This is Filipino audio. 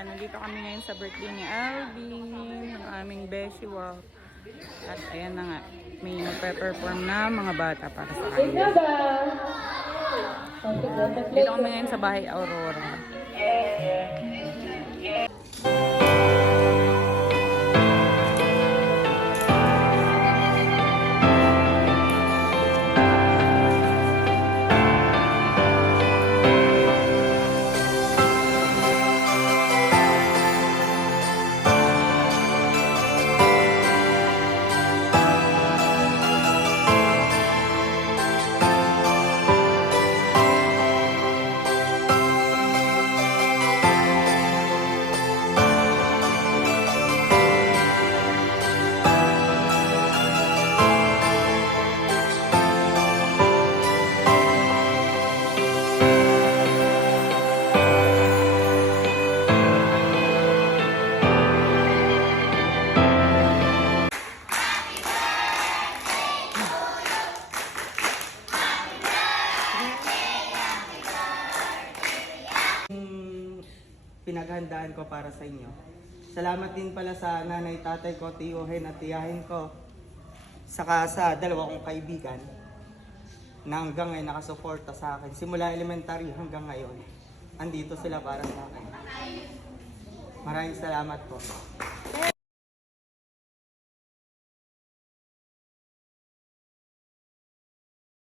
Ayan, nandito kami ngayon sa birthday ni Alvin, ng aming Beshi Walk. At ayan na nga, may magpe-perform na mga bata para sa kanya. Dito kami ngayon sa bahay Aurora. Pinaghandaan ko para sa inyo. Salamat din pala sa nanay, tatay ko, tiyuhin at tiyahin ko. Saka sa dalawa kong kaibigan na hanggang ngayon nakasuporta sa akin. Simula elementary hanggang ngayon. Andito sila para sa akin. Maraming salamat po.